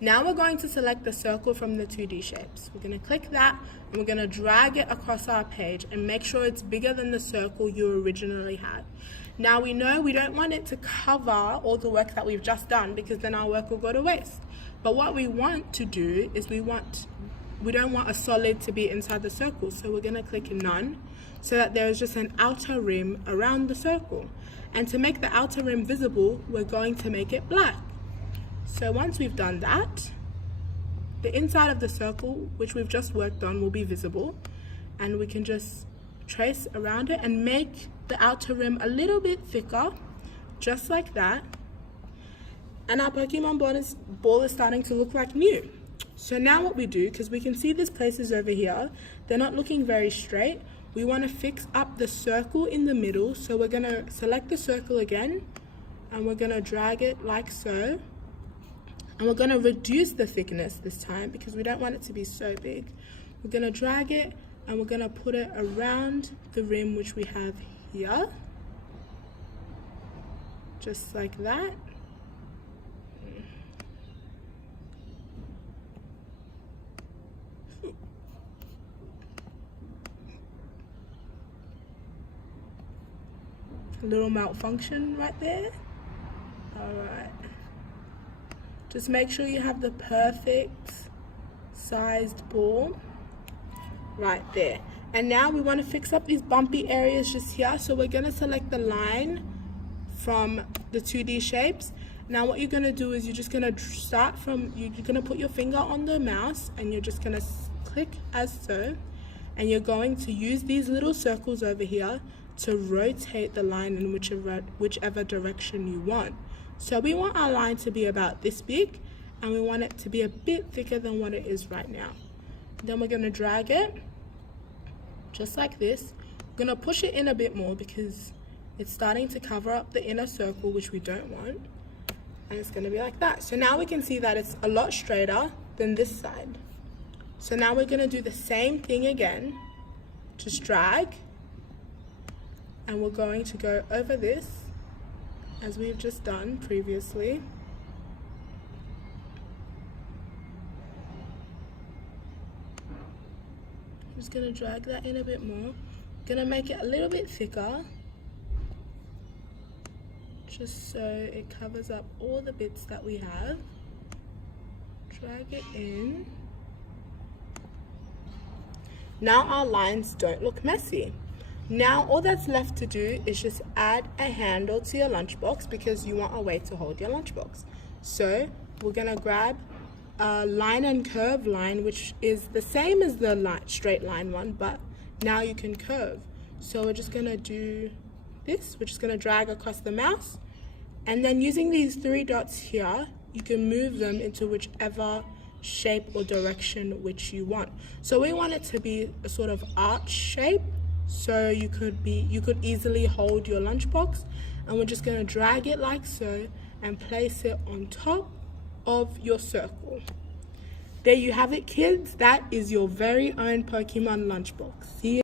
Now we're going to select the circle from the 2D shapes. We're going to click that and we're going to drag it across our page and make sure it's bigger than the circle you originally had. Now we know we don't want it to cover all the work that we've just done because then our work will go to waste. But what we want to do is we don't want a solid to be inside the circle, so we're going to click none so that there is just an outer rim around the circle. And to make the outer rim visible, we're going to make it black. So once we've done that, the inside of the circle, which we've just worked on, will be visible, and we can just trace around it and make the outer rim a little bit thicker, just like that. And our Pokemon ball is starting to look like new. So now what we do, because we can see these places over here, they're not looking very straight, we want to fix up the circle in the middle. So we're going to select the circle again, and we're going to drag it like so. And we're going to reduce the thickness this time because we don't want it to be so big. We're going to drag it and we're going to put it around the rim which we have here. Just like that. A little malfunction right there. Alright. Just make sure you have the perfect sized ball right there. And now we want to fix up these bumpy areas just here. So we're going to select the line from the 2D shapes. Now what you're going to do is you're just going to start from, you're going to put your finger on the mouse and you're just going to click as so. And you're going to use these little circles over here to rotate the line in whichever direction you want. So we want our line to be about this big, and we want it to be a bit thicker than what it is right now. Then we're going to drag it just like this. We're going to push it in a bit more because it's starting to cover up the inner circle, which we don't want. And it's going to be like that. So now we can see that it's a lot straighter than this side. So now we're going to do the same thing again. Just drag. And we're going to go over this as we've just done previously. I'm just going to drag that in a bit more. Going to make it a little bit thicker, just so it covers up all the bits that we have. Drag it in. Now our lines don't look messy. Now all that's left to do is just add a handle to your lunchbox because you want a way to hold your lunchbox. So we're going to grab a line and curve line, which is the same as the straight line one, but now you can curve. So we're just going to do this. We're just going to drag across the mouse, and then using these 3 dots here, you can move them into whichever shape or direction which you want. So we want it to be a sort of arch shape. So you could easily hold your lunchbox, and we're just going to drag it like so and place it on top of your circle. There you have it, kids. That is your very own Pokemon lunchbox. See you.